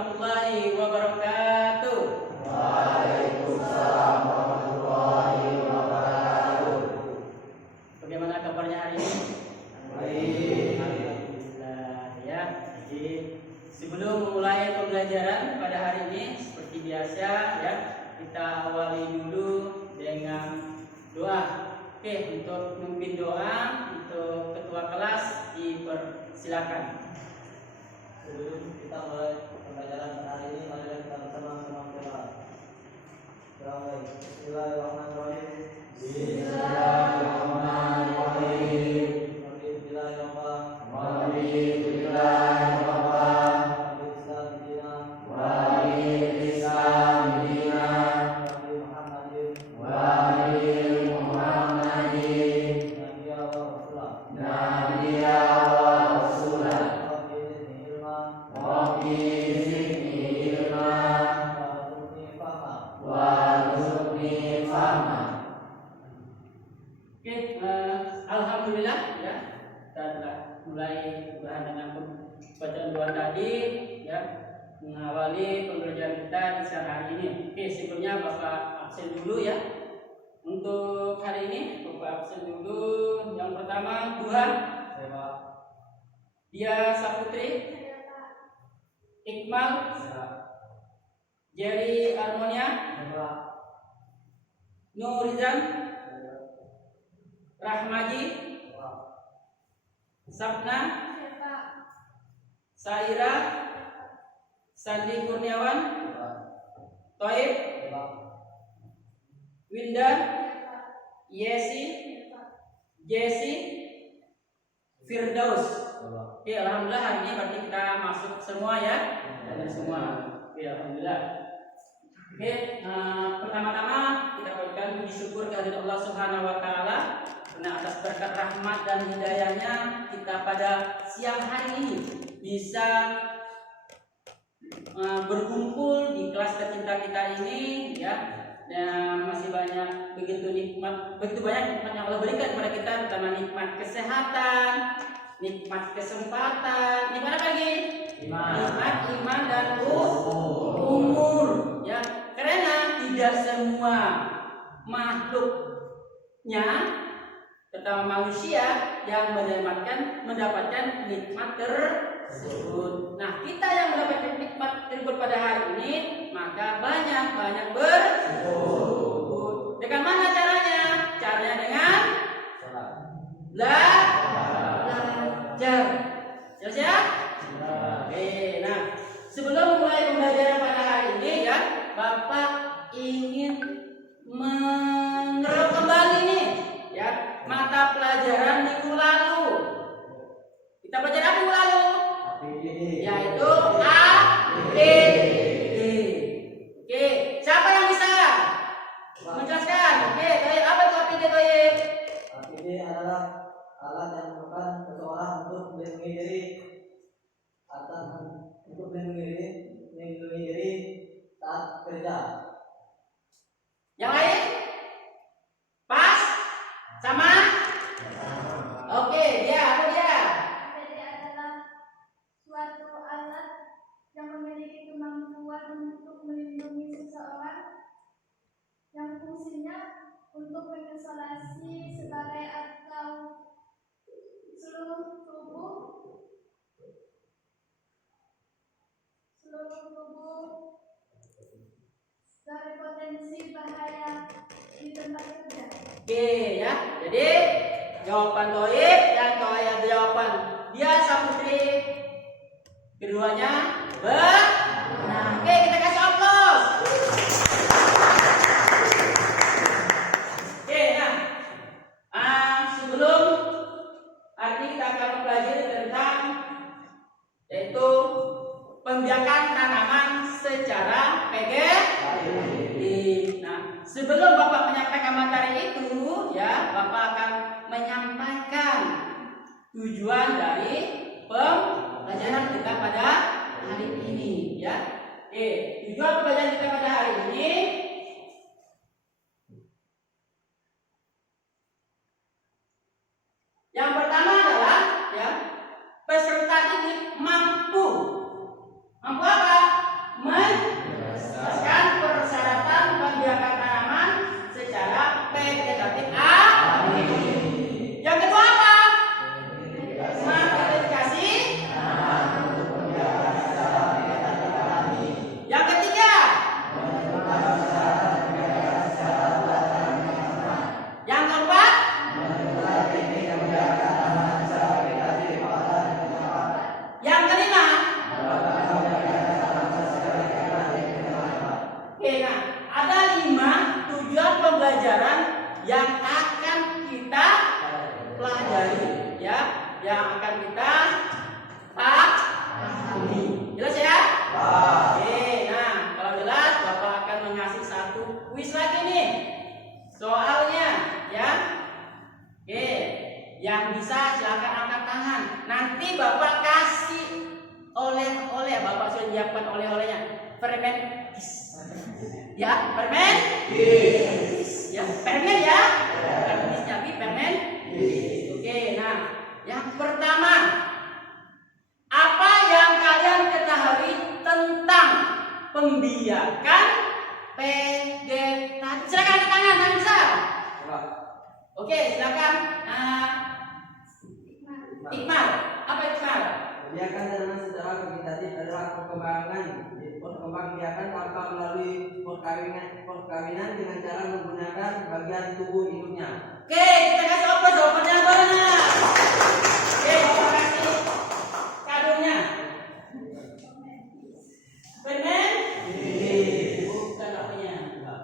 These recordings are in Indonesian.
warahmatullahi wabarakatuh. Waalaikumsalam warahmatullahi wabarakatuh. Bagaimana kabarnya hari ini? Baik. Alhamdulillah ya. Jadi sebelum memulai pembelajaran pada hari ini seperti biasa ya, kita awali dulu dengan doa. Oke, untuk memimpin doa untuk ketua kelas dipersilakan. Sebelum kita mulai pembelajaran hari ini, mari kita bersama-sama berdoa. Bismillahirrahmanirrahim. Bismillahirrahmanirrahim. Alhamdulillah ya, kita telah mulai dengan bacaan doa tadi ya, mengawali pembelajaran kita di siang hari ini. Oke, sebelumnya Bapak absen dulu ya. Untuk hari ini Bapak absen dulu. Yang pertama Tuhan Dia Saputri, Iqmal, Jerry Armonia, Nurizan, Rahmaji, Sapna, Saira, Sandi Kurniawan, Toib, Winda, Yesi, Jesse, Firdaus. Oke, alhamdulillah hari ini berarti kita masuk semua ya. Ada semua. Oke, alhamdulillah. Oke, pertama-tama kita panjatkan puji syukur kehadirat Allah Subhanahu wa taala karena atas berkat rahmat dan hidayahnya kita pada siang hari ini bisa berkumpul di kelas tercinta kita ini ya. Dan masih banyak begitu banyak nikmat yang Allah berikan kepada kita, pertama nikmat kesehatan, nikmat kesempatan, nikmat apa lagi? Nikmat iman dan umur ya. Karena tidak semua makhluknya, terutama manusia yang mendapatkan nikmat tersebut. Nah, kita yang mendapatkan nikmat tersebut pada hari ini, maka banyak bersyukur. Dengan mana caranya? Caranya dengan belajar. Siap? Oke, nah sebelum mulai pembelajaran pada hari ini ya, Bapak ingin mengeruk kembali nih ya mata pelajaran minggu lalu. Kita belajar apa minggu lalu? Yaitu ABCD. Oke, siapa yang bisa menjelaskan? Oke, Toyib, apa itu ABCD, Toyib? APD adalah alat yang merupakan seseorang untuk melindungi diri saat kerja. Yang lain? Pas? Sama? Oke, apa dia? APD adalah suatu alat yang memiliki kemampuan untuk melindungi seseorang yang fungsinya untuk mengisolasi sebagai atau seluruh tubuh dari potensi bahaya di tempat kerja. Oke ya. Jadi jawaban Toyib dan jawaban Dia Saputri keduanya benar. Oke, kita kasih aplaus. Oke, sebelum hari ini kita akan mempelajari tentang yaitu pembiakan tanaman secara vegetasi. Nah, sebelum Bapak menyampaikan materi itu, ya, Bapak akan menyampaikan tujuan dari pembelajaran kita pada hari ini, ya. Oke, tujuan pembelajaran kita pada hari ini yang pertama adalah, ya, peserta didik mampu apa? Yang bisa silakan angkat tangan. Nanti Bapak kasih oleh-oleh. Bapak sudah menyiapkan oleh-olehnya. Permen. Ya, permen. Ya, permen ya. Permen tapi permen. Oke, nah, yang pertama, apa yang kalian ketahui tentang pembiakan vegetasi? Silakan angkat tangan, yang bisa. Oke, silakan. Ikmal, apa Ikmal? Pembiakan tanaman secara vegetatif adalah perkembangbiakan tanpa melalui perkawinan dengan cara menggunakan bagian tubuh induknya. Oke, kita kasih apa jawabannya mana? Oke, Bapak kasih kadonya. Permen? Bukan apanya,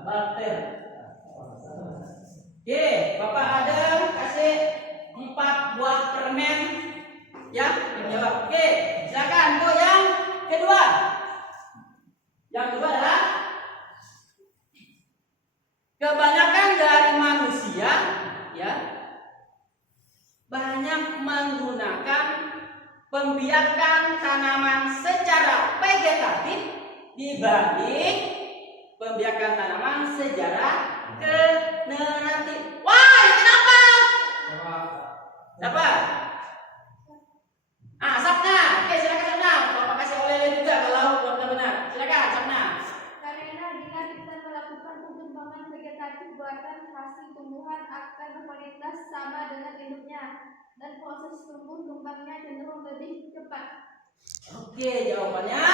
barter. Oke, Bapak Adam kasih 4 buah permen. Ya, menjawab. Oke, silakan untuk yang kedua. Yang kedua adalah kebanyakan dari manusia ya banyak menggunakan pembiakan tanaman secara vegetatif dibanding pembiakan tanaman secara generatif. Wah, kenapa? Siapa? Sapna. Oke, silakan Sapna. Bapak kasih oleh-oleh juga kalau benar-benar. Silakan Sapna. Karena jika kita melakukan pengembangan vegetatif buatan hasil tumbuhan akan kualitas sama dengan induknya dan proses tumbuh kembangnya cenderung lebih cepat. Oke, jawabannya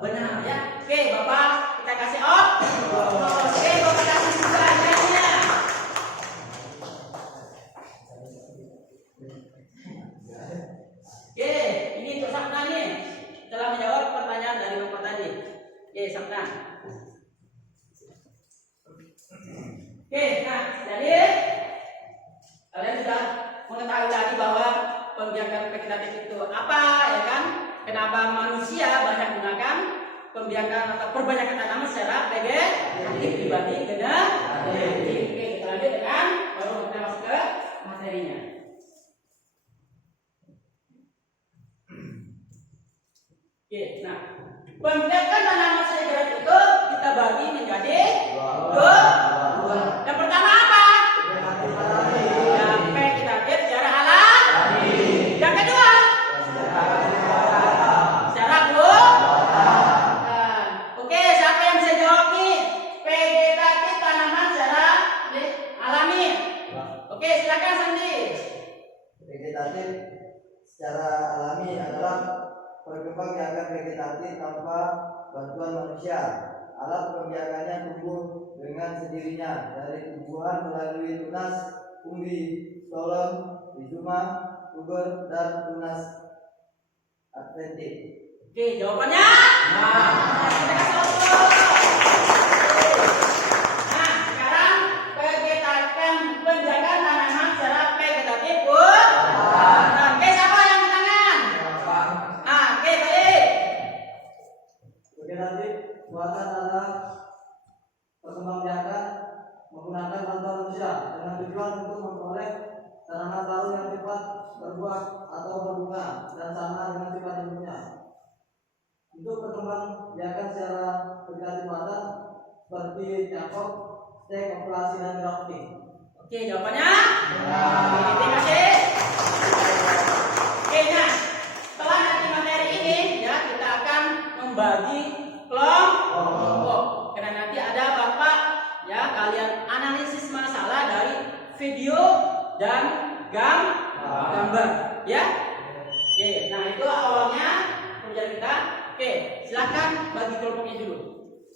benar ya. Oke, Bapak kita kasih out. Oke, Bapak kasih juga ajarnya. Oke, ini untuk Sapna nih. Telah menjawab pertanyaan dari Bapak tadi. Oke, Sapna. Oke, nah jadi kalian sudah mengetahui tadi bahwa pembiakan vegetatif itu apa, ya kan? Kenapa manusia banyak menggunakan pembiakan atau perbanyakan tanaman secara vegetatif dibanding generatif. Oke, kita lanjut dengan baru kita masuk ke materinya. Oke, nah pembiakan tanaman secara itu kita bagi menjadi dua. Yang pertama apa? Yang vegetatif secara alami. Yang kedua secara buatan. Oke, siapa yang bisa jawab nih? Vegetatif tanaman secara alami. Oke, silakan Sandi. Vegetatif secara alami adalah perkembangbiakan vegetatif tanpa bantuan manusia. Alat pembiakannya tumbuh dengan sendirinya dari tumbuhan melalui tunas, umbi, stolon, rizoma, tuber, dan tunas adventif. Oke, jawabannya? Nah, sekarang pembiakan tanaman secara vegetatif, Bu. Oke, siapa yang angkat tangan? Oke, baik. Vegetatif buatan adalah perkembangbiakan menggunakan bantuan manusia dengan tujuan untuk memperoleh tanaman baru yang cepat berbuah atau berbunga dan sama dengan sifat induknya. Untuk perkembangbiakan secara vegetatif buatan seperti cangkok, stek, operasi, dan grafting. Oke, jawabannya? Terima kasih. Oke, nah setelah nanti materi ini ya kita akan membagi kelompok. Karena nanti ada Bapak ya kalian analisis masalah dari video dan gambar ya. Oke, nah itu awalnya pelajaran kita. Oke, silakan bagi kelompoknya dulu.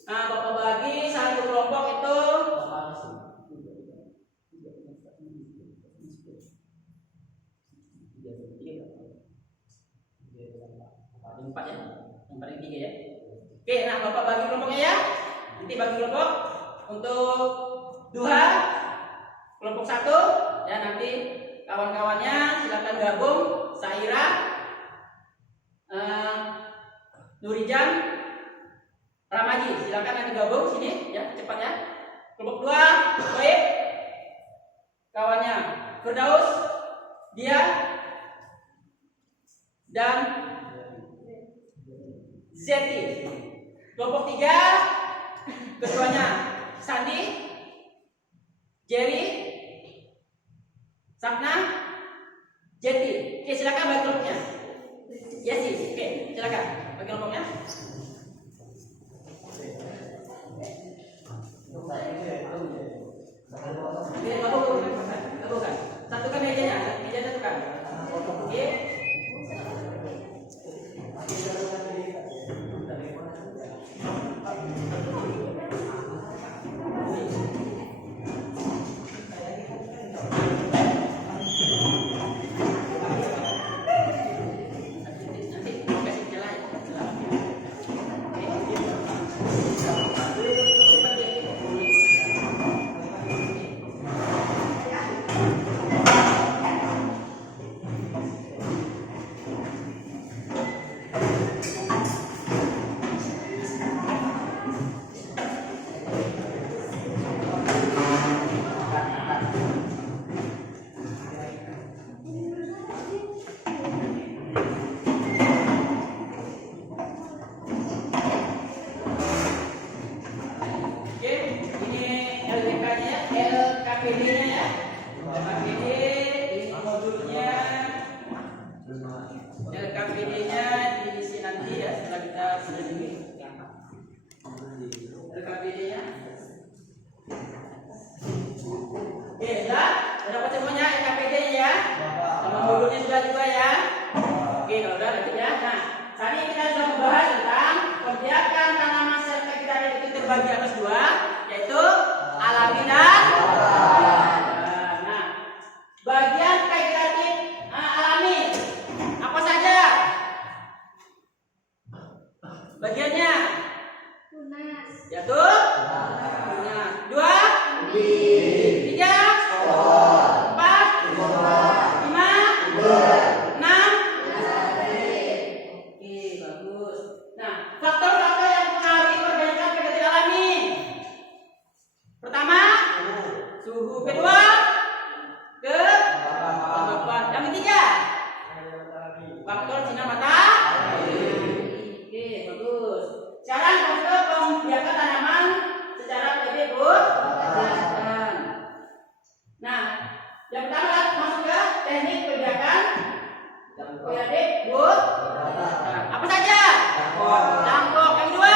Nah, Bapak bagi satu kelompok itu empat ya, yang paling tiga ya. Oke, nah Bapak bagi kelompoknya ya. Nanti bagi kelompok untuk dua, kelompok satu ya, nanti kawan-kawannya silakan gabung. Saira, Nurijan, Ramaji, silakan nanti gabung sini ya, cepat ya. Kelompok dua, baik kawannya Firdaus, dia dan Zeti. Kelompok 3 keduanya Sandi, Jerry, Sapna, Jeti. Oke, silakan bagi kelompoknya. Yesi, oke, silakan bagi kelompoknya. Oke, gabungkan. Satukan mejanya, meja satukan. Oke. LKPD-nya diisi nanti ya setelah kita selesai. LKPD-nya. Oke, sudah dapat semuanya LKPD-nya ya. Sama modulnya sudah juga ya. Oke, kalau udah lanjut ya. Nah, tadi kita sudah membahas tentang kebiakan tanaman serta kita itu terbagi atas dua, yaitu alami dan bagian vegetatif alami apa saja? Bagiannya tunas, yaitu tunas. 2, 3, 4, 5, 6. Oke, bagus. Nah, faktor-faktor yang mempengaruhi perbedaan vegetatif alami. Pertama, suhu. Kedua, kelembapan. Yang ketiga, faktor sinar matahari. Oke, bagus. Sekarang kita membiarkan tanaman secara lebih berjalan. Nah, yang pertama masuk ke teknik pembiakan vegetatif berjalan. Apa saja? Cangkok. Yang kedua,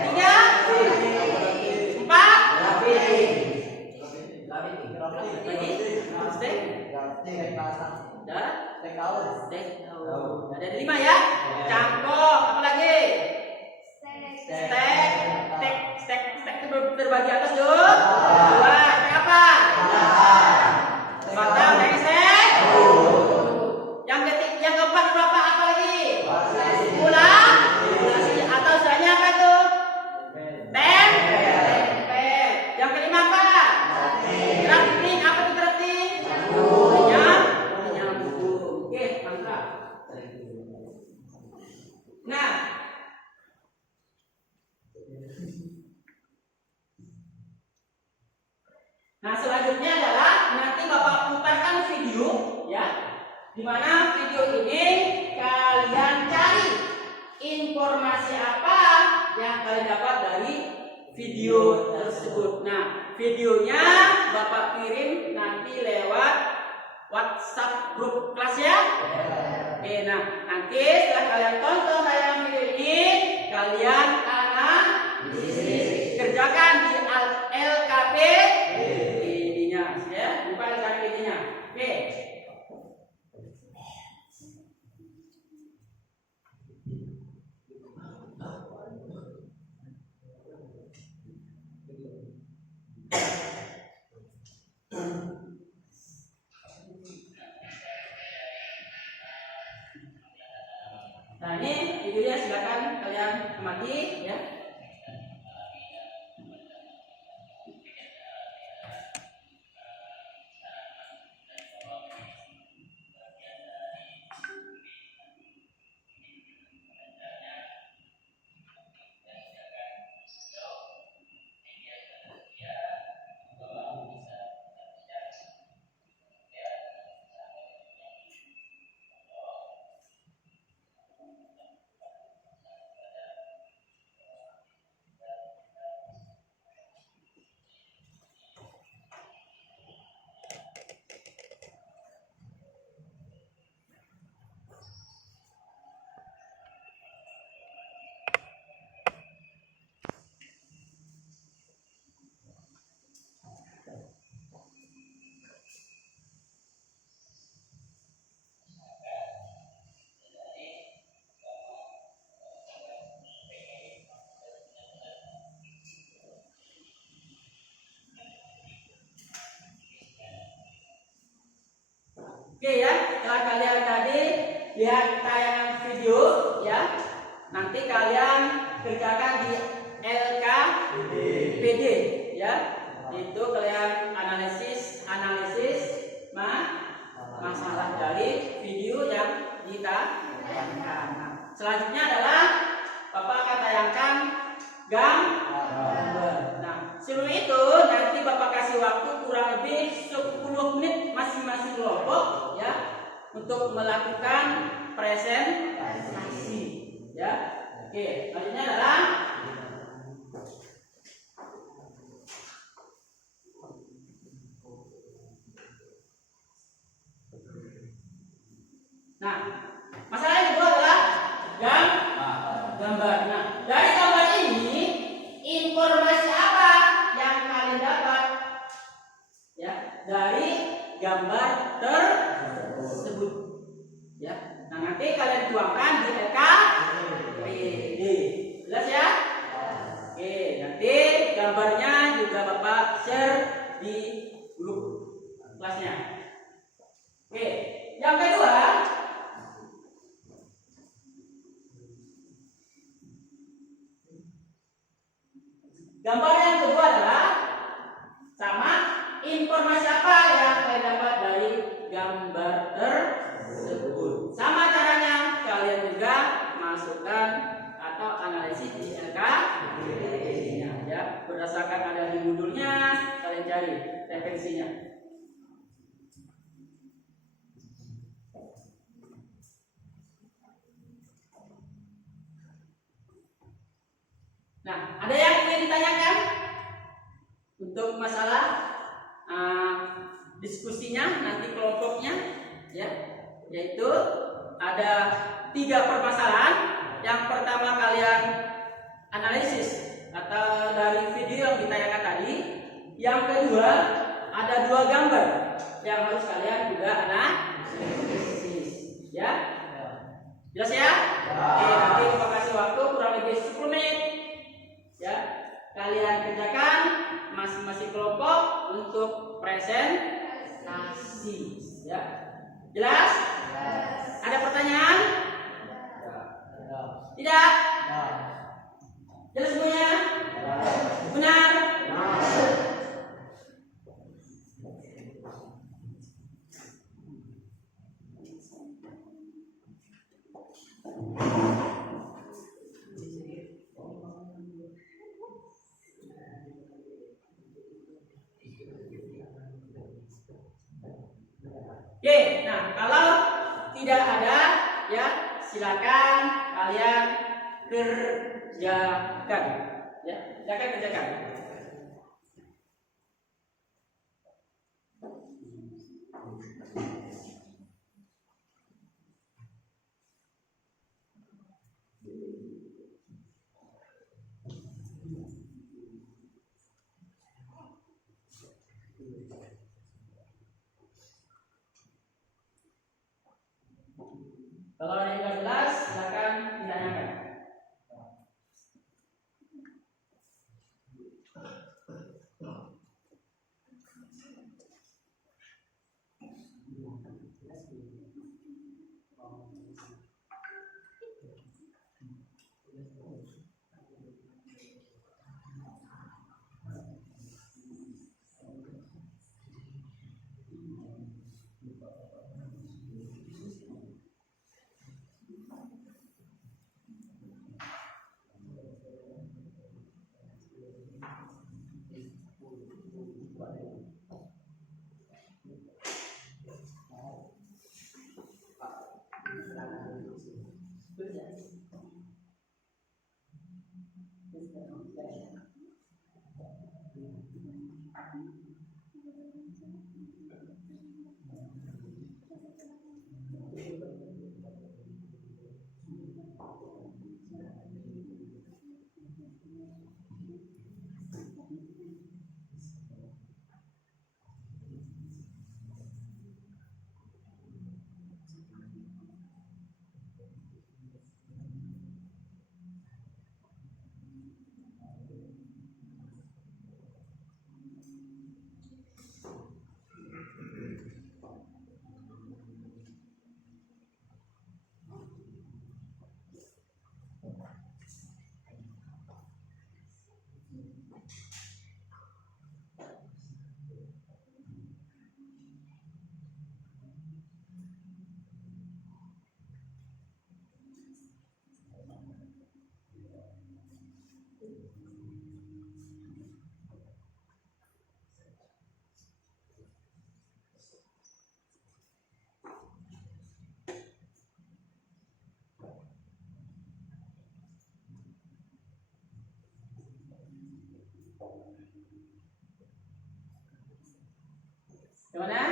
3, 4. Ada 5 ya. Cangkok, apa lagi? Stek itu terbagi atas dua. Stek apa? Batang stek. Yang keempat berapa? Apa lagi? Ulang. Atau istilahnya apa itu? Tempel. Yang kelima apa? Grafting. Apa itu grafting? Menyambung. Oke, mantap. Nah, selanjutnya adalah nanti Bapak putarkan video ya. Di mana video ini kalian cari informasi apa yang kalian dapat dari video tersebut. Nah, videonya Bapak kirim nanti lewat WhatsApp grup kelas ya. Oke, nah nanti setelah kalian tonton tayangan video ini, kalian kerjakan di LKPD-nya ya, bukan LKPD-nya. Oke. Nah, ini videonya silakan kalian amati ya. nanti kalian kerjakan di LKPD ya. Itu kalian analisis masalah dari video yang ditayangkan. Nah, selanjutnya adalah Bapak akan tayangkan gambar. Nah, sebelum itu nanti Bapak kasih waktu kurang lebih 10 menit masing-masing kelompok ya untuk melakukan presentasi ya. Oke, selanjutnya adalah nah, masalah yang kedua adalah gambar. Nah, dari gambar ini informasi apa yang kalian dapat ya dari gambar tersebut ya. Nah, nanti kalian tuangkan di LKPD. Jelas ya? Oke, nanti gambarnya juga Bapak share di grup kelasnya. Oke, yang kedua gambar yang kedua adalah sama informasi apa yang kalian dapat dari gambar tersebut. Sama caranya kalian juga masukkan atau analisis di LKPD-nya ya. Berdasarkan ada di modulnya kalian cari referensinya. Nah, ada yang ingin ditanyakan untuk masalah diskusinya nanti kelompoknya ya, yaitu ada 3 permasalahan. Yang pertama kalian analisis atau dari video yang ditayangkan tadi. Yang kedua ada 2 gambar yang harus kalian juga analisis ya. Jelas ya? Oke, nanti Bapak kasih waktu kurang lebih 10 menit ya, kalian kerjakan masing-masing kelompok untuk presentasi ya. Jelas? Ada pertanyaan? Tidak? Jelas semuanya? Benar? Oke, nah kalau tidak ada ya silakan kalian kerjakan ya, silakan kerjakan. Kalau ada yang tidak jelas, silakan ditanyakan. Gimana?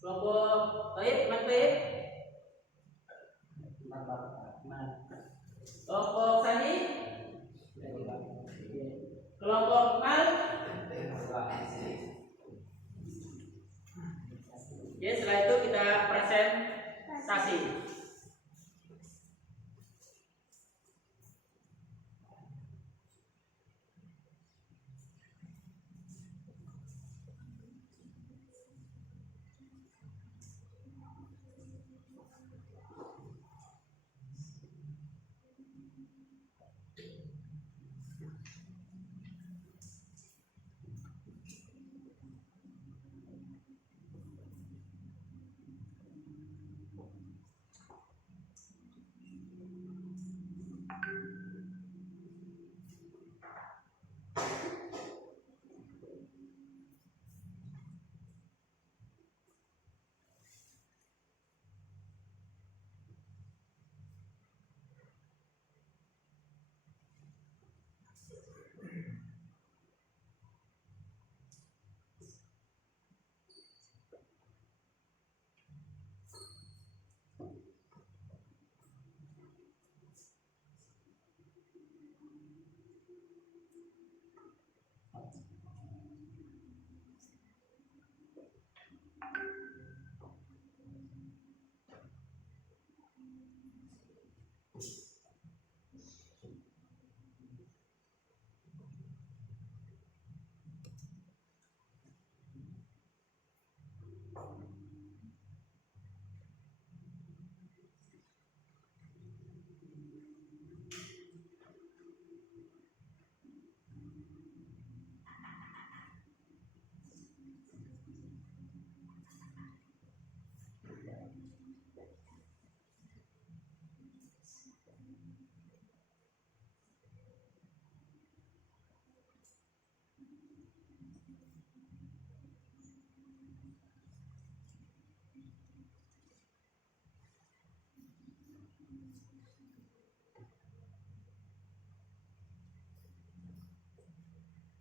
Kelompok Taib, mana Taib? Kelompok Sani? Kelompok Mal? Ya, setelah itu kita presentasi.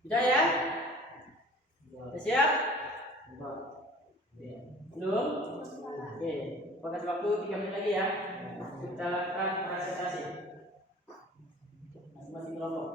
Sudah ya? Sudah siap? Belum? Oke, kasih waktu 3 menit lagi ya. Kita lakukan presentasi masing-masing kelompok.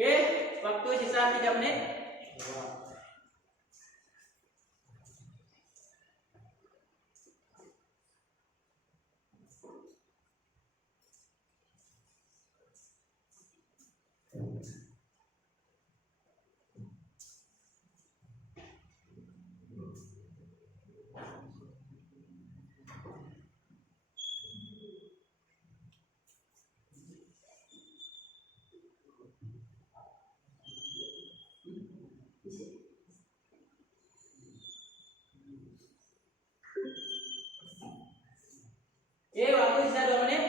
Oke, waktu sisa 3 menit. tersisa 2 menit.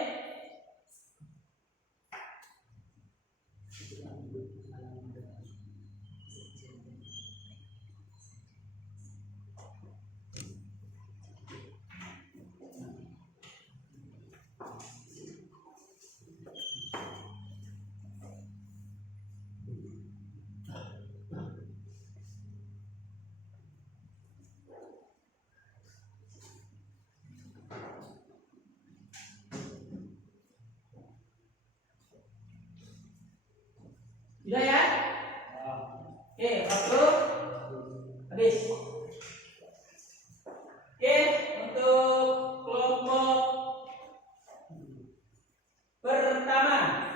Sudah ya? Oke, waktu habis. Oke, untuk kelompok pertama.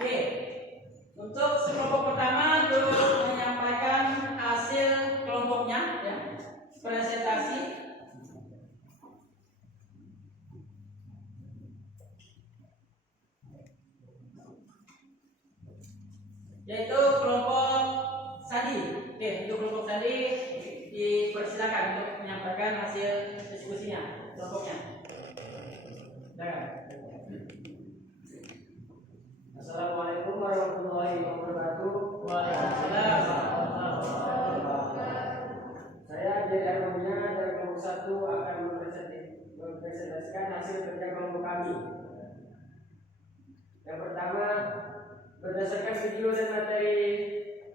Oke, untuk kelompok pertama untuk menyampaikan hasil kelompoknya, ya, presentasi. Yaitu kelompok Sandi. Oke, untuk kelompok Sandi dipersilakan untuk menyampaikan hasil diskusinya, kelompoknya. Silakan. Assalamualaikum warahmatullahi wabarakatuh. Waalaikumsalam warahmatullahi wabarakatuh. Saya jadi Armania dari kelompok 1 akan mempresentasikan hasil kerja kelompok kami. Yang pertama, berdasarkan video dan materi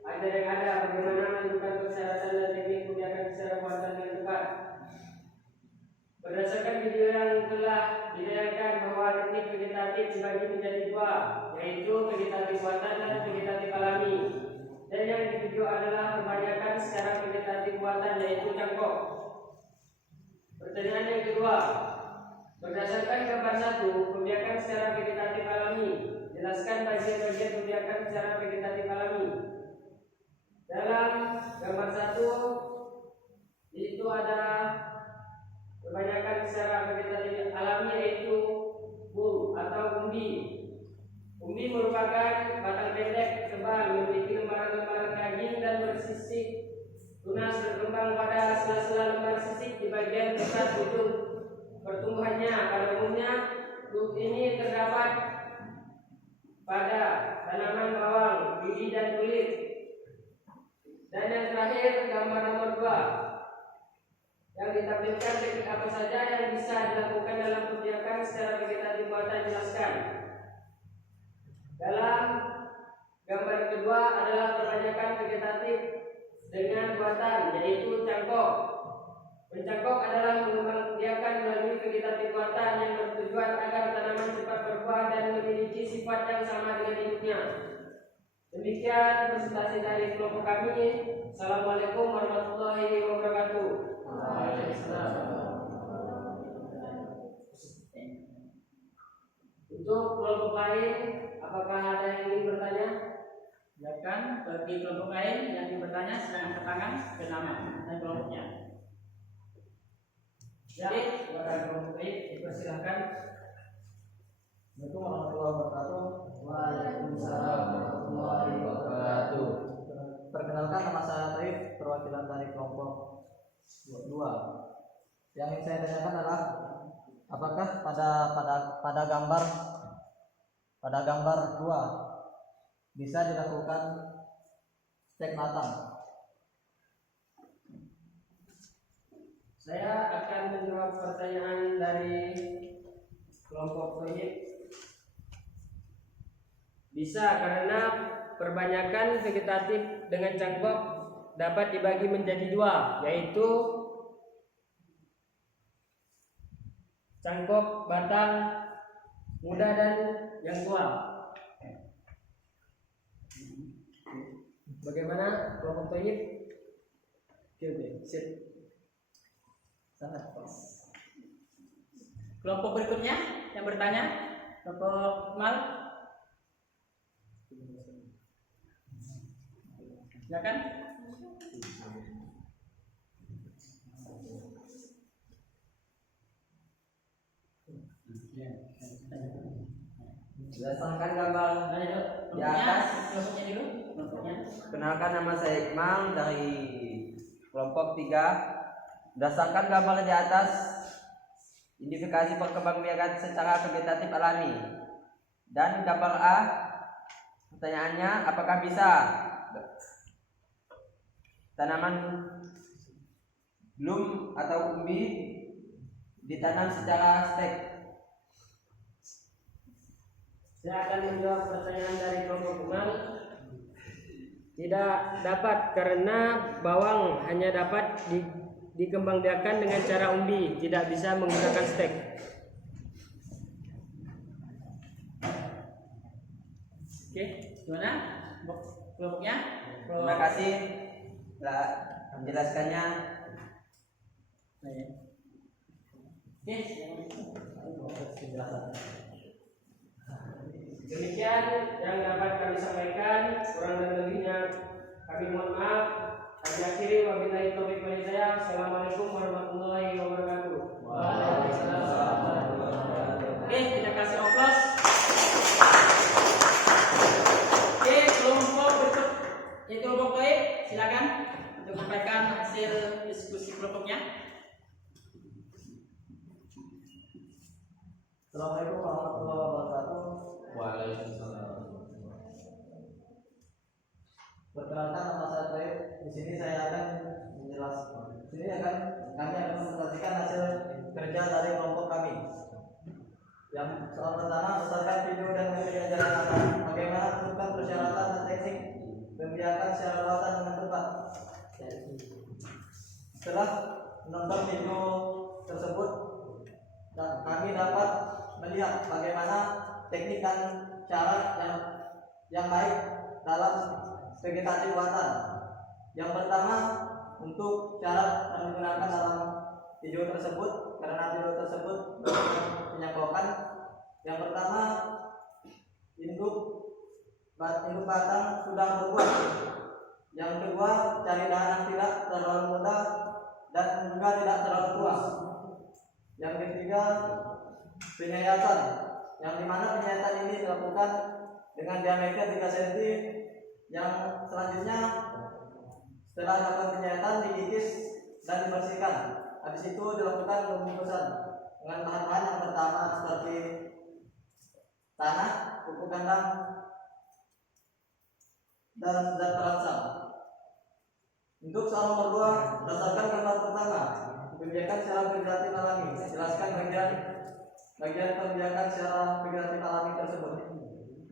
ajar yang ada, bagaimana menentukan persyaratan dan teknik kebijakan secara kuantan dengan tepat. Berdasarkan video yang telah ditayangkan bahwa teknik vegetatif dibagi menjadi 2, yaitu vegetatif buatan dan vegetatif alami. Dan yang di video adalah kebanyakan secara vegetatif buatan, yaitu cangkok. Pertanyaan yang kedua, berdasarkan gambar 1, kebijakan secara vegetatif alami. Jelaskan bagian-bagian kebijakan secara vegetatif alami. Dalam gambar 1 itu ada kebanyakan secara vegetatif alami, yaitu bulb atau umbi. Umbi merupakan batang pendek tebal memiliki lembaran-lembaran daging dan bersisik tunas berkembang pada sela-sela lembar sisik di bagian pusat ujung pertumbuhannya. Pada umumnya bulb ini terdapat pada tanaman bawang, biji dan kulit. Dan yang terakhir gambar nomor 2 yang ditampilkan teknik apa saja yang bisa dilakukan dalam kebijakan secara vegetatif buatan, jelaskan. Dalam gambar kedua adalah kebanyakan vegetatif dengan buatan, yaitu cangkok. Mencangkok adalah mengembangbiakan melalui vegetatif buatan yang bertujuan agar tanaman cepat berbuah dan memiliki sifat yang sama dengan hidupnya. Demikian presentasi dari kelompok kami. Assalamualaikum warahmatullahi wabarakatuh. Untuk kelompok lain, apakah ada yang ingin bertanya? Silakan bagi kelompok lain yang ingin bertanya silakan angkat tangan ke nama dan kelompoknya. Ya, kepada kelompok lain dipersilakan. Assalamualaikum warahmatullahi wabarakatuh. Waalaikumsalam warahmatullahi wabarakatuh. Perkenalkan, nama saya Taif, perwakilan dari kelompok 2. Yang ingin saya tanyakan adalah apakah pada gambar 2 bisa dilakukan cek matang? Saya akan menjawab pertanyaan dari kelompok proyek. Bisa, karena perbanyakan vegetatif dengan cangkok dapat dibagi menjadi 2, yaitu cangkok batang muda dan yang tua. Bagaimana kelompok proyek? Oke, sip. Sangat pas. Kelompok berikutnya yang bertanya, kelompok Mal. Silakan. Berdasarkan gambar Mana itu? di atas, Kelompoknya dulu. Kelompoknya. kenalkan nama saya Iqmal dari kelompok 3. Berdasarkan gambar di atas, identifikasi perkembangbiakan secara vegetatif alami. Dan gambar A, pertanyaannya, apakah bisa tanaman bloom atau umbi ditanam secara stek? Saya akan menjawab pertanyaan dari kelompok Iqmal. Tidak dapat, karena bawang hanya dapat dikembangbiakan dengan cara umbi, tidak bisa menggunakan stek. Oke, gimana? Kelompoknya? Terima kasih telah menjelaskannya. Oke. Demikian yang dapat kami sampaikan, kurang dan lebihnya kami mohon maaf. Kami akhiri, wabillahi taufiq wal hidayah. Assalamualaikum warahmatullahi wabarakatuh. Oke, kita kasih oplos. Oke, kelompok berikut yaitu kelompok baik, silakan untuk menyampaikan hasil diskusi kelompoknya. Assalamualaikum warahmatullahi wabarakatuh. Waalaikumsalam. Perkenalkan, nama saya Taib. Di sini saya akan menjelaskan. Di sini kami akan mempresentasikan hasil kerja dari kelompok kami. Yang soal pertama, berdasarkan video dan metode ajaran bagaimana menentukan persyaratan dan teknik pembiakan secara luasan dengan tepat. Setelah menonton video tersebut, kami dapat melihat bagaimana teknik dan cara yang baik dalam vegetasi buatan. Yang pertama, untuk cara yang digunakan dalam video tersebut, karena video tersebut menyangkaukan. Yang pertama, induk batang sudah berbuah. Yang kedua, cari dahan yang tidak terlalu muda dan juga tidak terlalu tua. Yang ketiga, penyayasan, yang dimana penyayasan ini dilakukan dengan diameter 3 cm. Yang selanjutnya, setelah dilakukan penyayasan, dikikis dan dibersihkan. Habis itu dilakukan pembungkusan dengan bahan-bahan yang pertama seperti tanah, pupuk kandang, dan zat perangsang. Untuk soal nomor 2, berdasarkan gambar pertama, pembiakan secara vegetatif alami. Jelaskan bagian pembiakan secara vegetatif alami tersebut.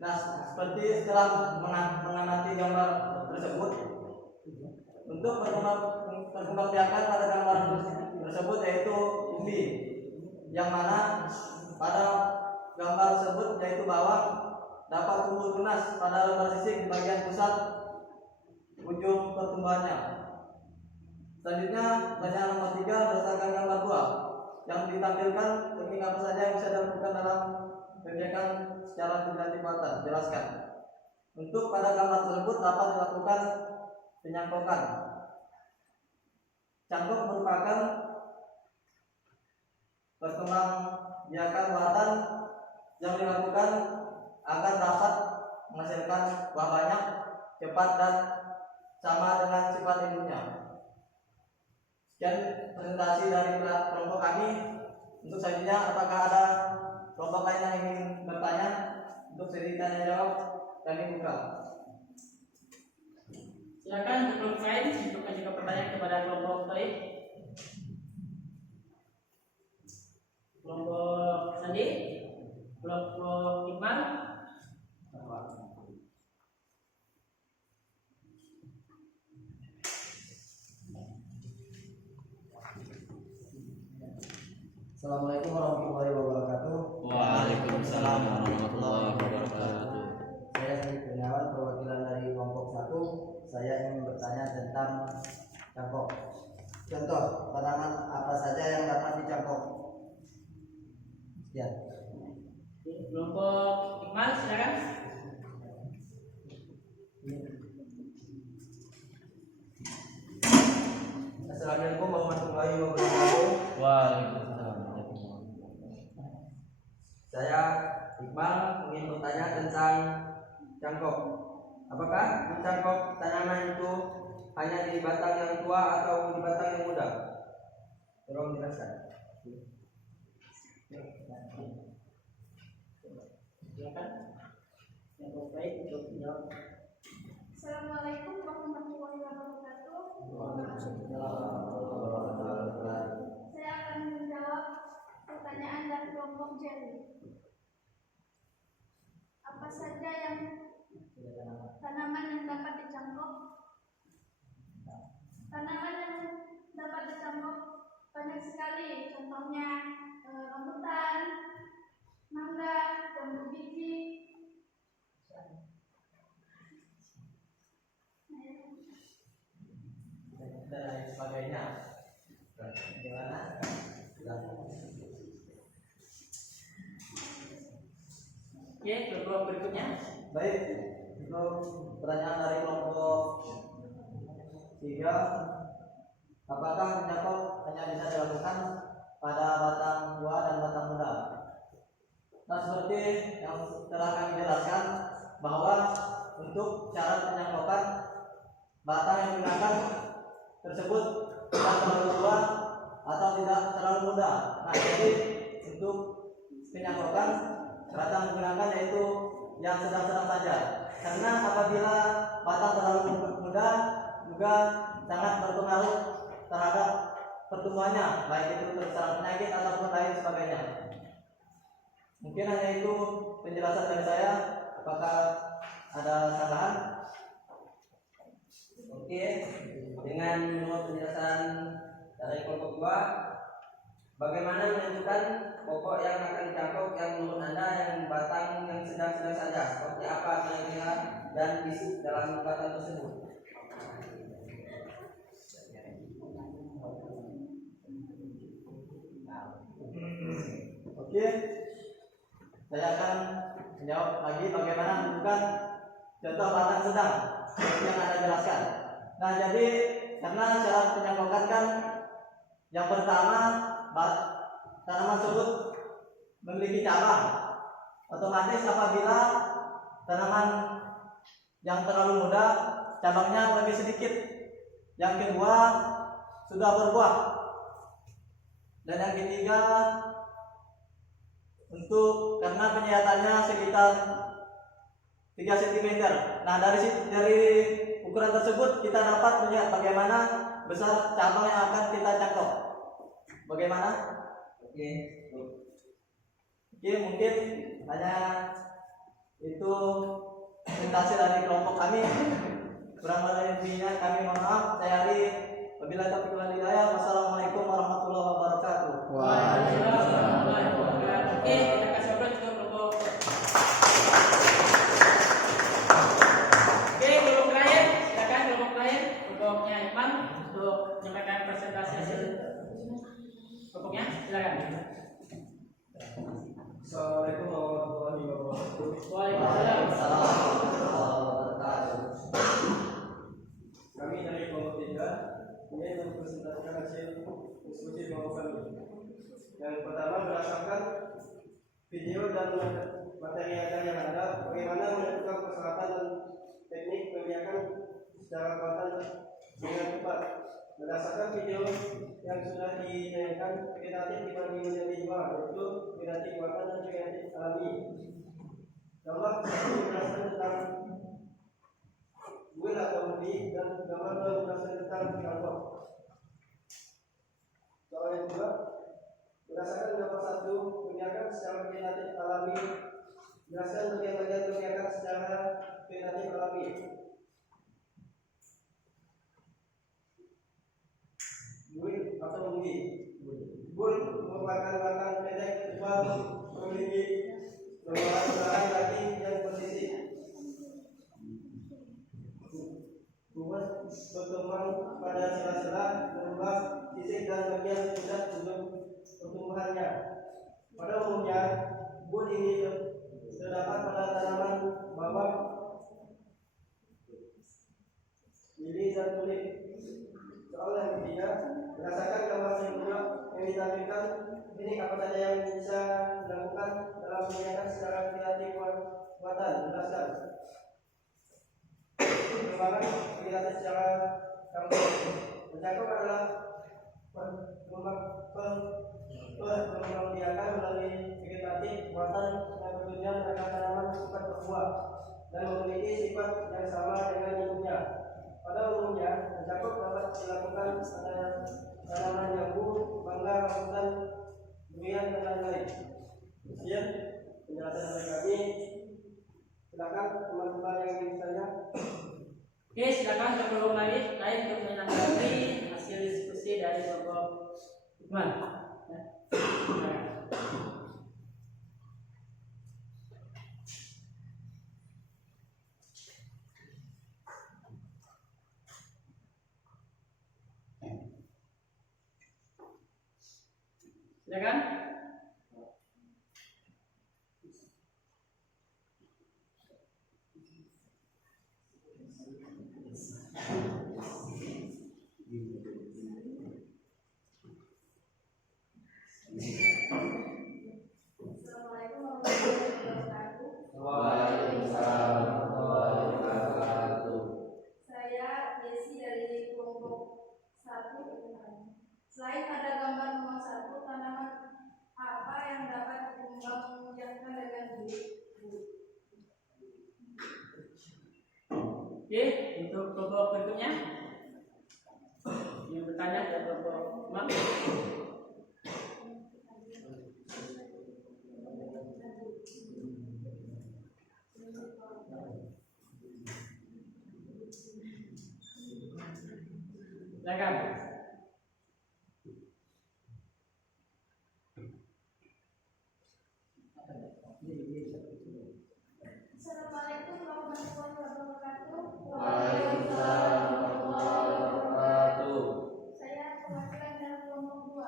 Nah, seperti setelah mengamati gambar tersebut, untuk perkembangbiakan pada gambar tersebut yaitu umbi, yang mana pada gambar tersebut yaitu bawang dapat tumbuh tunas pada lembar sisik di bagian pusat ujung pertumbuhannya. Selanjutnya, pertanyaan nomor 3, berdasarkan gambar 2 yang ditampilkan, teknik apa saja yang bisa dilakukan dalam pembiakan secara vegetatif buatan. Jelaskan. Untuk pada gambar tersebut dapat dilakukan penyangkokan. Cangkok merupakan perkembangbiakan buatan yang dilakukan agar dapat menghasilkan buah banyak, cepat, dan sama dengan sifat induknya. Sekian presentasi dari kelompok kami. Untuk selanjutnya, apakah ada kelompok lain yang ingin bertanya? Untuk sesi tanya jawab kami buka. Silakan untuk kelompok lain untuk mengajukan pertanyaan kepada kelompok baik. Kelompok Sandi, kelompok Iqmal. Assalamualaikum warahmatullahi wabarakatuh. Waalaikumsalam warahmatullahi wabarakatuh. Saya Sandi Kurniawan, perwakilan dari kelompok 1. Saya ingin bertanya tentang cangkok. Contoh tanaman apa saja yang dapat dicangkok? Ya. Kelompok Iqmal, silakan. Assalamualaikum warahmatullahi wabarakatuh. Waalaikumsalam. Saya Iqbal ingin bertanya Apakah mencangkok tanaman itu hanya di batang yang tua atau di batang yang muda? Tolong jelaskan. Silakan. Yang terbaik untuk menjawab. Assalamualaikum warahmatullahi wabarakatuh. Saya akan menjawab pertanyaan dari kelompok Jerry. Apa saja yang tanaman yang dapat dicangkok? Tanaman yang dapat dicangkok banyak sekali. Contohnya rambutan, mangga, jambu biji, dan lain sebagainya. Gimana? Oke, kelompok berikutnya. Baik, untuk pertanyaan dari kelompok 3, apakah menyangkut hanya bisa dilakukan pada batang tua dan batang muda? Nah, seperti yang telah kami jelaskan bahwa untuk cara penyangkokan batang yang digunakan tersebut tidak terlalu tua atau tidak terlalu muda. Nah, jadi untuk penyangkokan batang menggunakan yaitu yang sedang-sedang saja. Karena apabila batang terlalu muda juga sangat berpengaruh terhadap pertumbuhannya, baik itu terserang penyakit ataupun lain sebagainya. Mungkin hanya itu penjelasan dari saya. Apakah ada tambahan? Oke, dengan menurut penjelasan dari kelompok 2, bagaimana menentukan pokok yang akan dicangkok yang menurut Anda yang batang yang sedang-sedang saja? Seperti apa kira-kira dan isi dalam batang tersebut? Oke, saya akan menjawab lagi bagaimana menentukan contoh batang sedang seperti yang Anda jelaskan. Nah, jadi karena cara penyangkokan kan yang pertama tanaman tersebut memiliki cabang. Otomatis apabila tanaman yang terlalu muda cabangnya lebih sedikit. Yang kedua sudah berbuah. Dan yang ketiga untuk karena penyihatannya sekitar 3 cm. Nah, dari ukuran tersebut kita dapat melihat bagaimana besar cabang yang akan kita cangkok. Bagaimana? Oke, Mungkin hanya itu presentasi dari kelompok kami. Kurang lebihnya kami mohon maaf. Saya Ari. Wabillahi taufiq wal hidayah. Wassalamualaikum warahmatullahi wabarakatuh. Waalaikumsalam warahmatullahi wabarakatuh. Oke, kita kasih aplaus untuk kelompok. Oke, kelompok terakhir, silakan kelompok terakhir, kelompoknya Iman untuk menyampaikan presentasi hasil kelompoknya, silakan. Assalamualaikum warahmatullahi wabarakatuh. Waalaikumsalam. Kami dari kelompok 3 ingin mempresentasikan hasil diskusi kelompok kami. Yang pertama berdasarkan video dan materi ajar yang ada, bagaimana menentukan persyaratan dan teknik membiarkan secara kuatan dengan tepat. Berdasarkan video yang sudah ditayangkan, vegetatif dibagi menjadi 2, yaitu vegetatif buatan dan vegetatif alami. Gambar 1 menjelaskan tentang buil atau ubi dan gambar 2 menjelaskan tentang cangkok. Soal yang kedua, berdasarkan gambar 1 membiarkan secara vegetatif alami, jelaskan bagian-bagian membiarkan secara vegetatif alami. Buil atau ubi. Buil merupakan batang pendek tebal memiliki lembaran kaki yang posisi. Buah berkembang pada sela-sela, berubah sisik dan bagian pusat untuk pertumbuhannya. Pada umumnya, buil ini terdapat pada tanaman bawang, lili dan tulip. Soal yang ketiga, berdasarkan gambar sebelumnya yang ditampilkan, ini apa saja yang bisa dilakukan dalam menyiapkan secara kreatif buatan. Jelaskan. perkembangan kegiatan secara kampus. Mencakup adalah pengembangbiakan melalui vegetatif, muatan yang bertujuan agar tanaman cepat berbuah dan memiliki sifat yang sama dengan induknya. Pada umumnya, mencakup dapat dilakukan pada tanaman jambu, mangga, rambutan, durian, dan lain-lain. Sekian penjelasan dari kami. Silakan teman-teman yang ingin bertanya. Oke, silakan sebelum lain untuk menanggapi hasil diskusi dari Bapak Lukman. Ya. Silakan. Assalamualaikum warahmatullahi wabarakatuh. Waalaikumsalam warahmatullahi wabarakatuh. Saya Desi dari kelompok 1. Selain pada gambar nomor 1, tanaman apa yang dapat dikembangbiakkan dengan baik? Oke, untuk kelompok berikutnya yang bertanya ke kelompok Lukman. Silakan. Assalamualaikum warahmatullahi wabarakatuh. Waalaikumsalam warahmatullahi wabarakatuh. Saya perwakilan dari kelompok 2.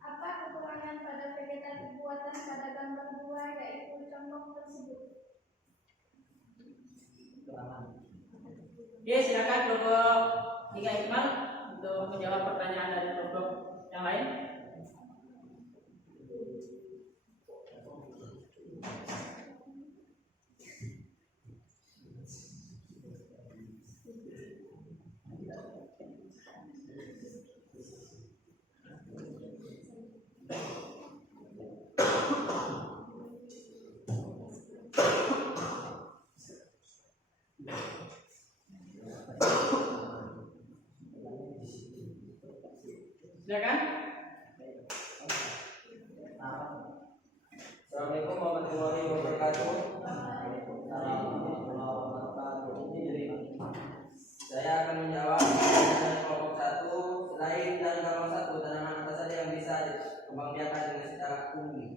Apa kekurangan pada vegetatif buatan pada gambar 2 yaitu contoh tersebut? Oke, silakan kelompok 3 Iqbal untuk menjawab pertanyaan dari kelompok yang lain. Silakan. Assalamualaikum warahmatullahi wabarakatuh. Saya akan menjawab pertanyaan kelompok 1. Selain dari gambar 1, tanaman apa saja yang bisa dikembangbiakkan dengan secara umum?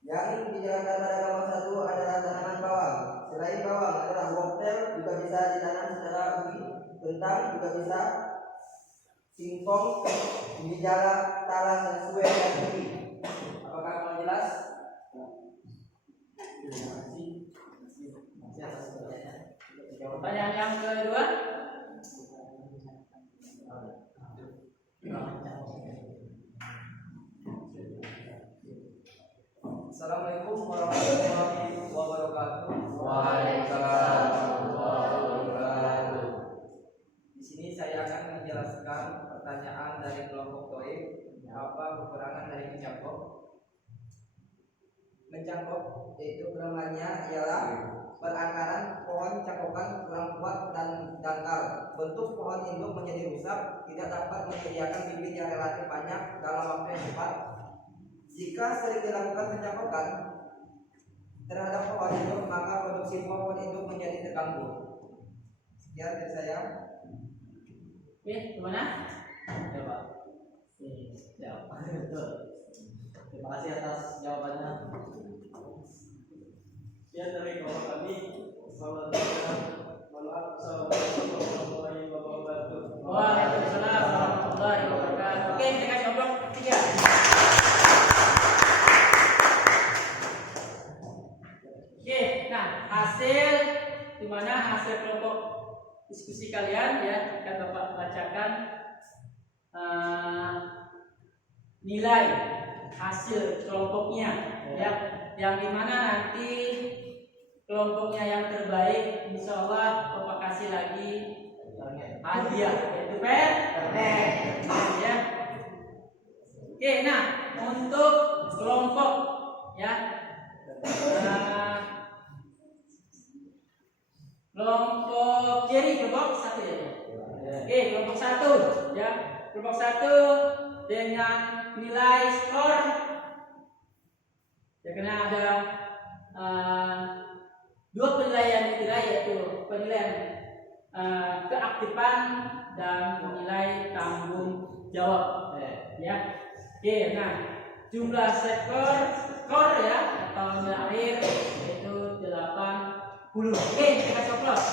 Yang dijelaskan pada gambar 1 adalah tanaman bawang. Selain bawang adalah wortel juga bisa ditanam secara umum. Kentang juga bisa. Singkong, bijala, talas, dan suwe dan tinggi. Apakah mau jelas? Pertanyaan yang kedua. Assalamualaikum warahmatullahi wabarakatuh. Waalaikumsalam warahmatullahi wabarakatuh. Di sini saya akan menjelaskan pertanyaan dari kelompok Toib. Apa kekurangan dari mencangkok? Mencangkok yaitu kelemahannya ialah perakaran pohon cangkokan kurang kuat dan dangkal. Bentuk pohon induk menjadi rusak, tidak dapat menyediakan bibit yang relatif banyak dalam waktu yang cepat. Jika sering dilakukan pencangkokan terhadap pohon induk, maka produksi pohon induk menjadi terganggu. Sekian dari saya. Oke, gimana? Coba. Siap. Betul. Terima kasih atas jawabannya. Sekian dari kelompok kami. Selamat datang. Mohon maaf. Assalamualaikum warahmatullahi wabarakatuh. Waalaikumsalam warahmatullahi wabarakatuh. Oke, kita kasih kelompok 3. Oke, nah hasil di mana hasil kelompok diskusi kalian ya akan Bapak bacakan nilai hasil kelompoknya ya, yang dimana nanti kelompoknya yang terbaik insya Allah Bapak menjadi hadiah, yaitu permen ya. Oke, nah untuk kelompok ya, kelompok kiri kelompok satu ya. Oke, kelompok satu ya, kelompok satu dengan nilai skor ya, karena ada dua penilaian yaitu penilaian keaktifan dan nilai tanggung jawab ya. Oke, nah jumlah skor ya atau nilai akhir yaitu 80. Oke, kita coplos.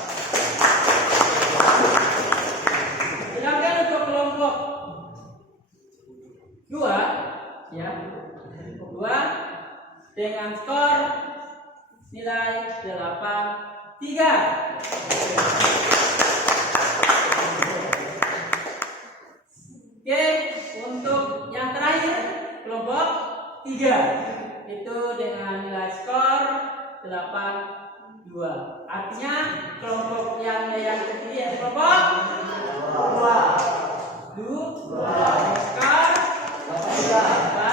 Sedangkan untuk kelompok 2 ya, kelompok 2 dengan skor nilai 83. Oke, untuk yang terakhir kelompok 3 itu dengan nilai skor 82. Artinya kelompok yang ketiga yaitu kelompok 2 skor 83.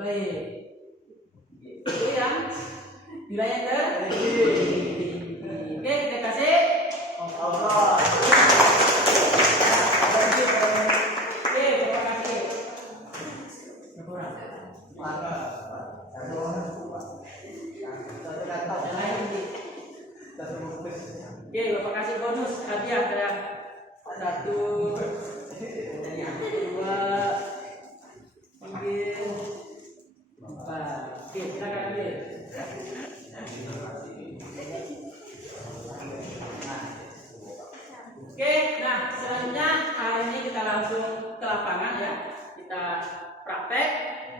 Baik. Itu yang nilainya tertinggi. Oke, kita kasih. Oke, terima kasih. Kurang. Oke, Bapak kasih bonus hadiah ya. 1, 2, 3, 4. Oke, silakan ambil. Oke, nah selanjutnya hari ini kita langsung ke lapangan ya. Kita praktek.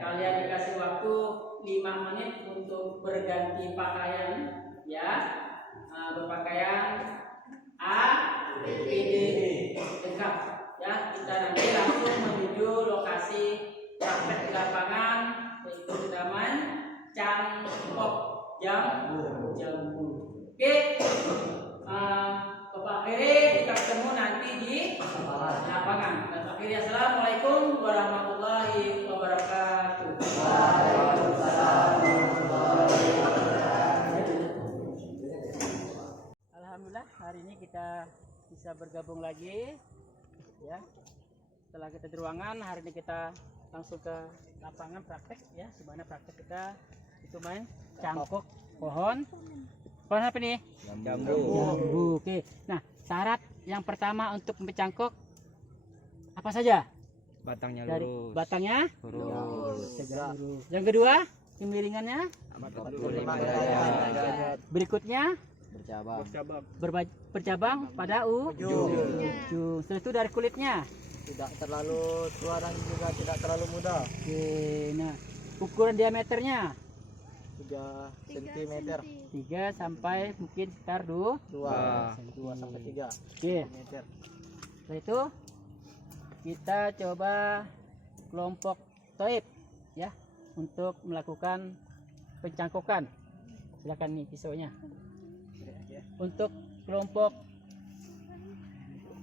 Kalian dikasih waktu 5 menit untuk berganti pakaian ya. Berpakaian APD lengkap ya. Kita nanti langsung menuju lokasi praktek di lapangan, yaitu taman Cangkok Jambu. Oke, Bapak Kiri kita ketemu nanti di lapangan. Bapak Kiri, assalamualaikum warahmatullahi wabarakatuh. Alhamdulillah hari ini kita bisa bergabung lagi ya. Setelah kita di ruangan, hari ini kita langsung ke lapangan praktek ya. Sebenarnya praktek kita itu main cangkok pohon apa nih? Jambu. Jambu. Oke. Nah, syarat yang pertama untuk mencangkok apa saja? Batangnya Dari lurus. batangnya Lurus. tegak lurus. Yang kedua, kemiringannya 45 derajat. berikutnya bercabang pada ujung. Setelah itu dari kulitnya Tidak terlalu tua dan juga tidak terlalu muda. oke. Nah, ukuran diameternya 3 cm. 3 sampai mungkin sekitar 2 2 sampai 3 oke. cm. Setelah itu kita coba kelompok toib ya untuk melakukan pencangkokan. Silakan nih pisaunya. Untuk kelompok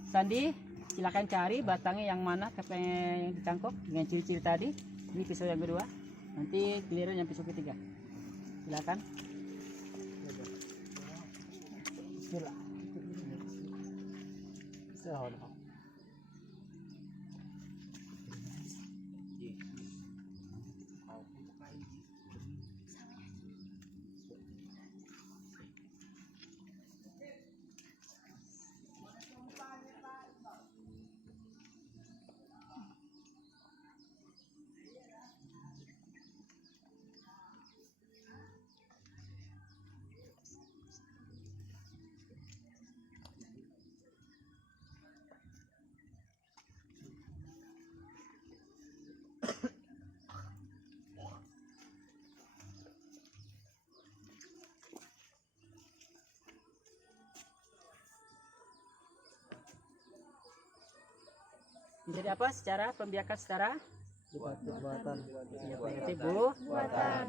sandi silakan cari batangnya yang mana kepengen yang dicangkok dengan ciri-ciri tadi. Ini pisau yang kedua, nanti giliran yang pisau ketiga. Silakan. Bismillah. menjadi apa secara pembiakan secara Buatan. ya berarti buatan.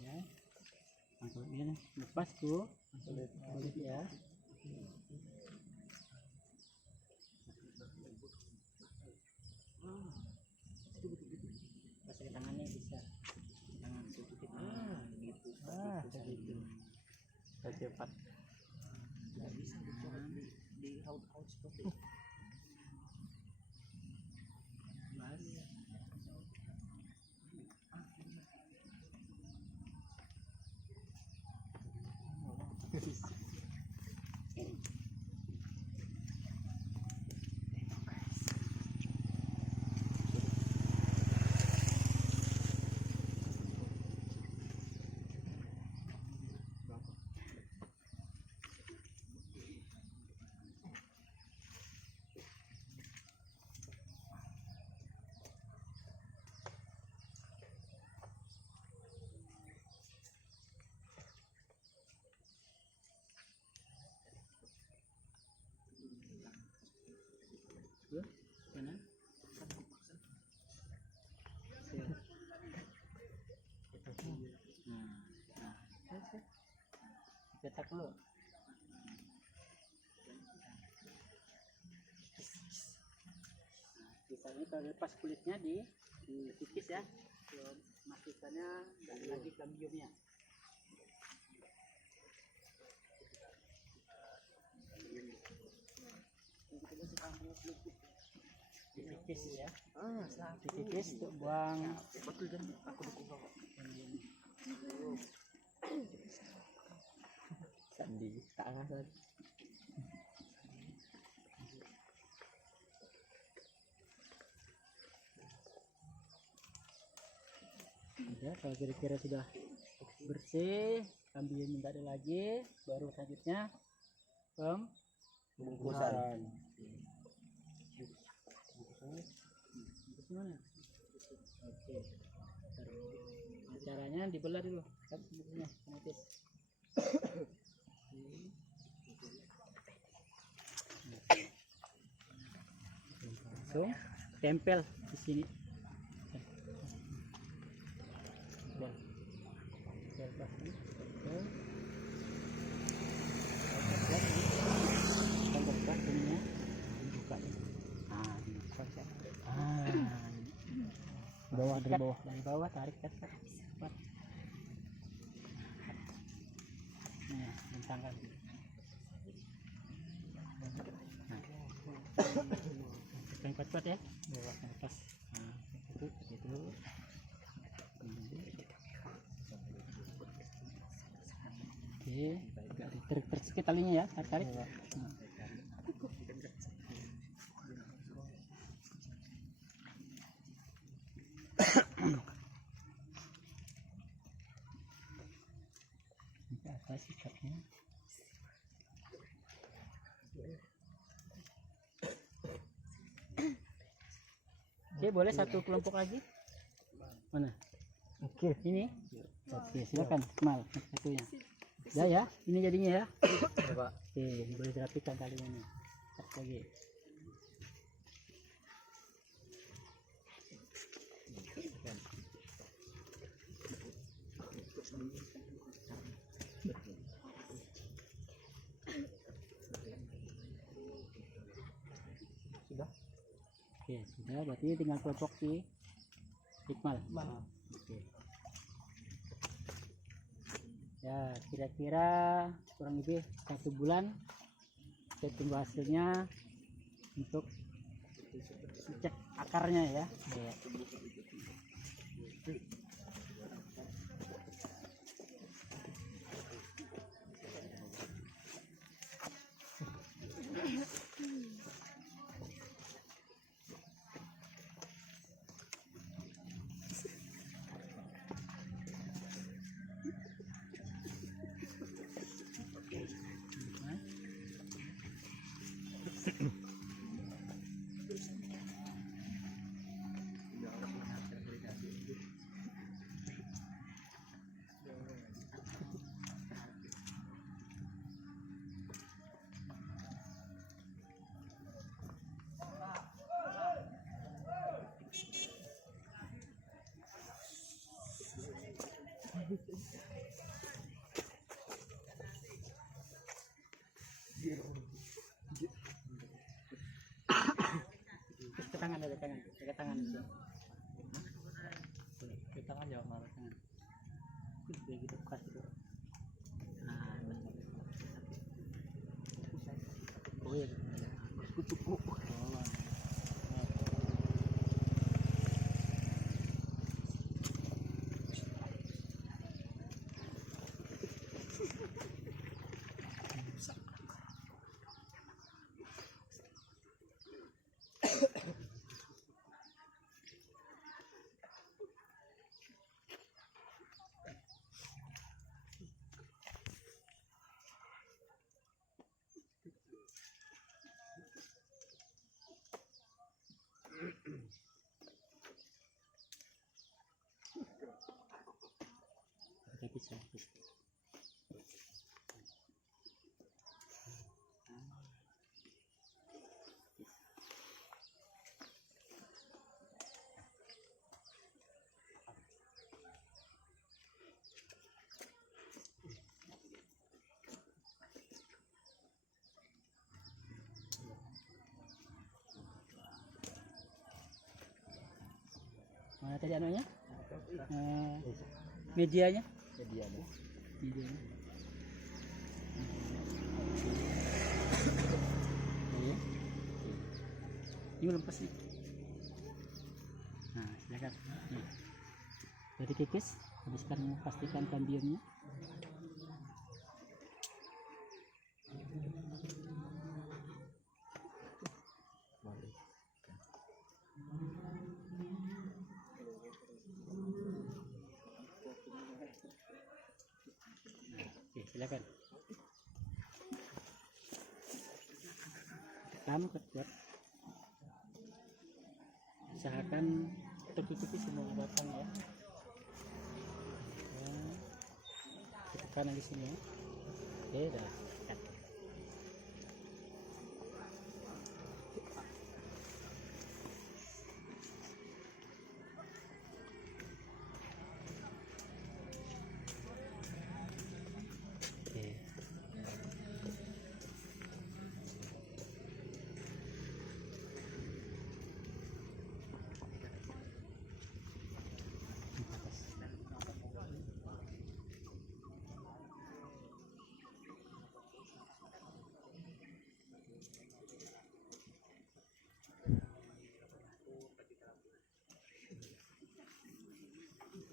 Ya, angkat ini lepas tuh, kulit ya. Pakai tangannya bisa, tangan sedikit. Gitu. Cepat. Nggak bisa dicoba di raut-raut seperti itu. Mas. Mana? Cetak dulu. Misalnya kalau lepas kulitnya dikikis ya, masukkannya dari lagi kambiumnya. Dikikis ya, dikikis untuk buang. Aku dukung bapak. Sandi tak rasa. Ya, kalau kira-kira sudah bersih, kambium tidak ada lagi, baru selanjutnya Bungkusan. bungkus mana? Oke. Nah, caranya dibelah dulu, kan bungkusnya otomatis. Langsung tempel di sini. Buka ininya, buka. Dari bawah tarik ke atas. Cepat. Nah, bentangkan. Yang kuat-kuat ya. Lepas. Nah, itu. Oke, tarik sedikit talinya ya, tarik. Apa sikapnya? Oke, boleh satu kelompok lagi? Mana? Oke, ini. Oke, silakan, Kemal satunya. Ya, ini jadinya ya. Coba. Oke, boleh dirapikan kalinya nih. Lagi. Sudah? Oke, sudah. Berarti tinggal kelompok si Iqmal. Oke. Ya, kira-kira kurang lebih 1 bulan saya tunggu hasilnya untuk cek akarnya ya. Ke tangan, ke tangan, ke tangan. Ke tangan jawab marah tangan. Begitu kasih dulu. Nah, oh iya. Bisa. Mana tadi anunya? Medianya? Medianya. Ini belum pasti. Nah, silakan. Nih. Jadi kikis, habiskan pastikan kambiumnya. Oke, silakan. Kamu kuat. Usahakan tertutupi semua batang ya. Kanan di sini ya. Oke, dah.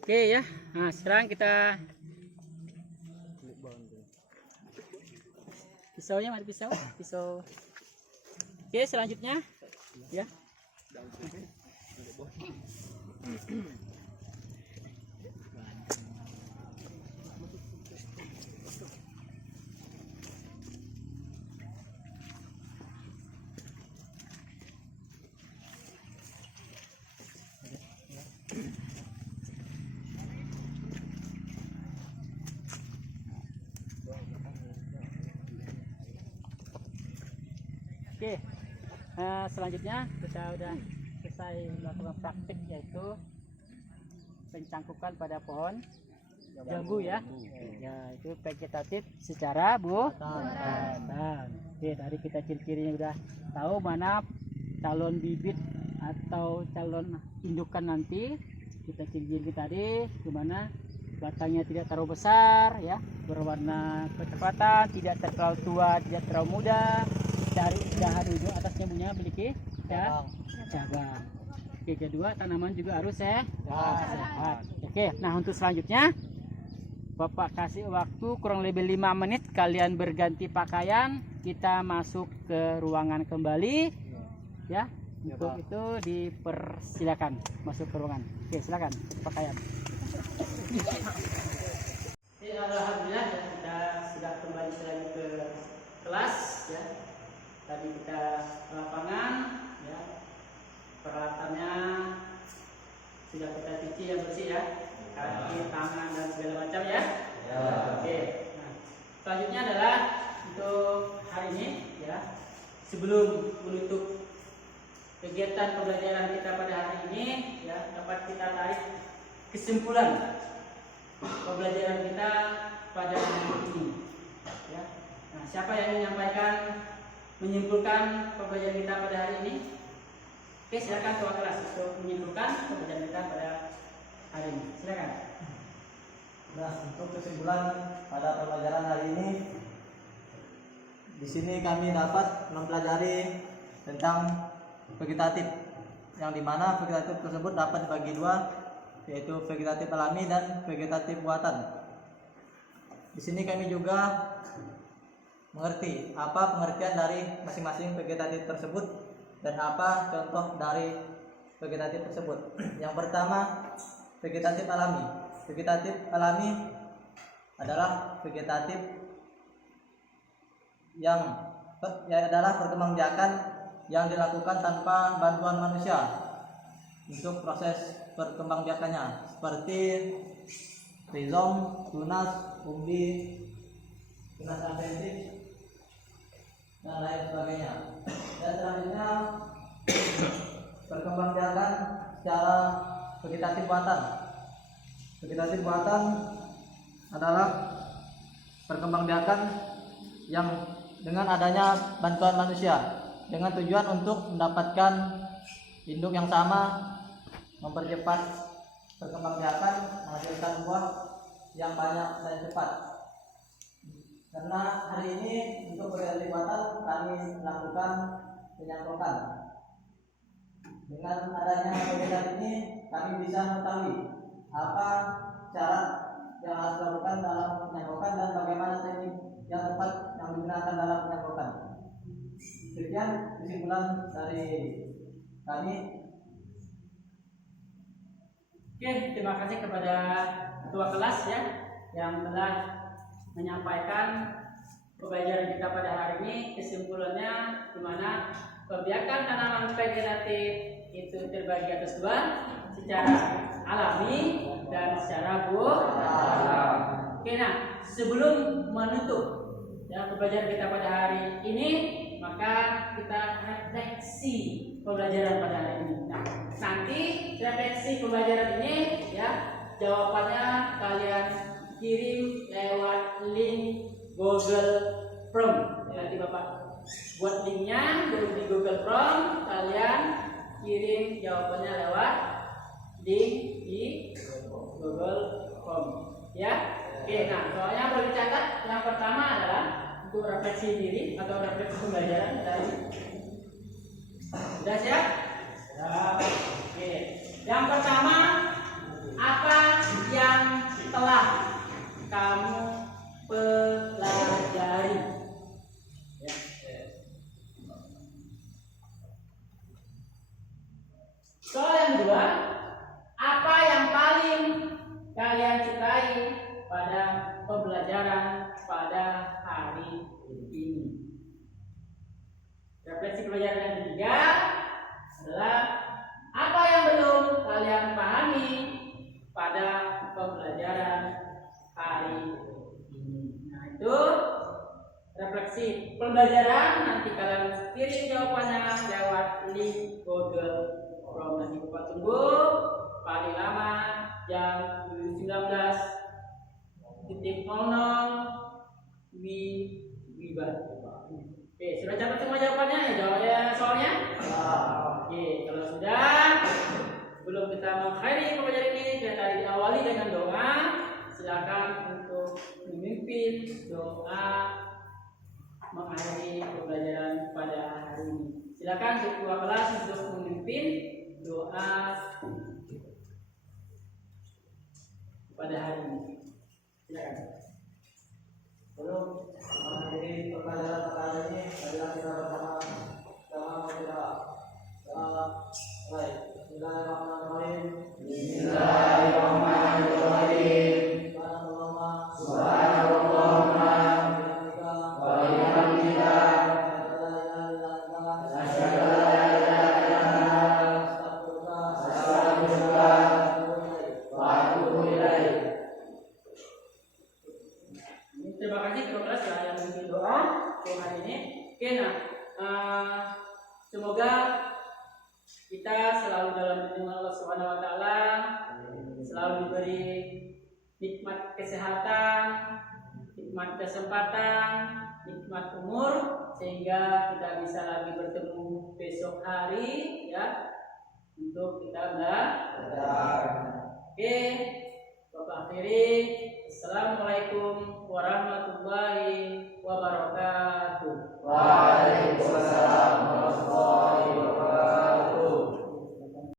Oke ya, nah sekarang kita pisaunya, mari pisau. Oke, selanjutnya ya. Oke, selanjutnya kita udah selesai melakukan praktik, yaitu pencangkukan pada pohon jambu ya. Ya, itu vegetatif secara batang. Oke, dari kita ciri-cirinya udah tahu mana calon bibit atau calon indukan nanti. Kita ciri-ciri tadi gimana batangnya tidak terlalu besar ya, berwarna kecoklatan, tidak terlalu tua, tidak terlalu muda. Dari dahan ujung atasnya punya memiliki cabang. Oke, kedua tanaman juga harus sehat. Oke, nah untuk selanjutnya Bapak kasih waktu kurang lebih 5 menit, kalian berganti pakaian, kita masuk ke ruangan kembali ya. Untuk itu dipersilakan masuk ke ruangan. Oke, silakan pakaian. Alhamdulillah kita sudah kembali lagi ke kelas ya. Tadi kita lapangan ya, peralatannya sudah kita cuci yang bersih ya, kaki, tangan dan segala macam ya. Oke, nah selanjutnya adalah untuk hari ini ya, sebelum menutup kegiatan pembelajaran kita pada hari ini ya, dapat kita tarik kesimpulan pembelajaran kita pada hari ini. Ya. Nah, siapa yang menyampaikan, menyimpulkan pembelajaran kita pada hari ini? Oke, silakan ketua kelas untuk menyimpulkan pembelajaran kita pada hari ini. Silakan. Nah, untuk kesimpulan pada pembelajaran hari ini, di sini kami dapat mempelajari tentang vegetatif, yang dimana vegetatif tersebut dapat dibagi dua, yaitu vegetatif alami dan vegetatif buatan. Di sini kami juga mengerti apa pengertian dari masing-masing vegetatif tersebut dan apa contoh dari vegetatif tersebut. Yang pertama, vegetatif alami. Vegetatif alami adalah vegetatif yang adalah perkembangbiakan yang dilakukan tanpa bantuan manusia untuk proses perkembangbiakannya, seperti rizom, tunas, umbi, tunas adventis, dan lain sebagainya. Dan selanjutnya perkembangbiakan secara vegetatif buatan. Vegetatif buatan adalah perkembangbiakan yang dengan adanya bantuan manusia dengan tujuan untuk mendapatkan induk yang sama, mempercepat perkembangbiakan, menghasilkan buah yang banyak dan cepat. Karena hari ini untuk vegetatif buatan kami melakukan penyangklokan. Dengan adanya vegetatif ini kami bisa mengetahui apa cara yang harus dilakukan dalam penyangklokan dan bagaimana teknik yang tepat yang digunakan dalam penyangklokan. Sekian kesimpulan dari kami. Oke, terima kasih kepada ketua kelas ya yang telah menyampaikan pembelajaran kita pada hari ini. Kesimpulannya di mana pembiakan tanaman vegetatif itu terbagi atas dua, secara alami dan secara buatan. Oke, nah sebelum menutup ya pembelajaran kita pada hari ini, maka kita refleksi pembelajaran pada hari ini. Nah, nanti refleksi pembelajaran ini ya jawabannya kalian kirim lewat link Google Form. Nanti Bapak buat linknya di Google Form, kalian kirim jawabannya lewat link di Google Form ya. Oke, nah soalnya perlu dicatat, yang pertama adalah untuk refleksi diri atau refleksi pembelajaran tadi. Sudah siap? Oke. Yang pertama, apa yang telah kamu pelajari? Ya. Soal yang kedua, apa yang paling kalian sukai pada pembelajaran pada hari ini? Refleksi pembelajaran yang ketiga adalah apa yang belum kalian pahami pada pembelajaran hari ini. Nah, itu refleksi pembelajaran, nanti kalian kirim jawabannya lewat link Google Form. Nanti Bapak tunggu paling lama jam 19.00 WIBA. Oke, sudah catat semua jawabannya ya? Jawabannya soalnya? Oke, kalau sudah, belum kita mengakhiri pembelajaran ini, kita tadi diawali dengan doa. Silakan untuk memimpin doa mengakhiri pembelajaran pada hari ini. Silakan ketua kelas untuk memimpin doa pada hari ini. Silakan. Belum mengakhiri pembelajaran pada hari ini, marilah kita bersama-sama berdoa. Baik, Bismillahirrahmanirrahim. Bismillahirrahmanirrahim. Subhanallahumma wa bihamdika asyhadu an la ilaha illa anta astaghfiruka wa atubu ilaik. Terima kasih kepada kelas yang memimpin doa. Oke, nikmat kesehatan, nikmat kesempatan, nikmat umur, sehingga kita bisa lagi bertemu besok hari ya untuk kita belajar. Oke, Bapak akhiri. Assalamualaikum warahmatullahi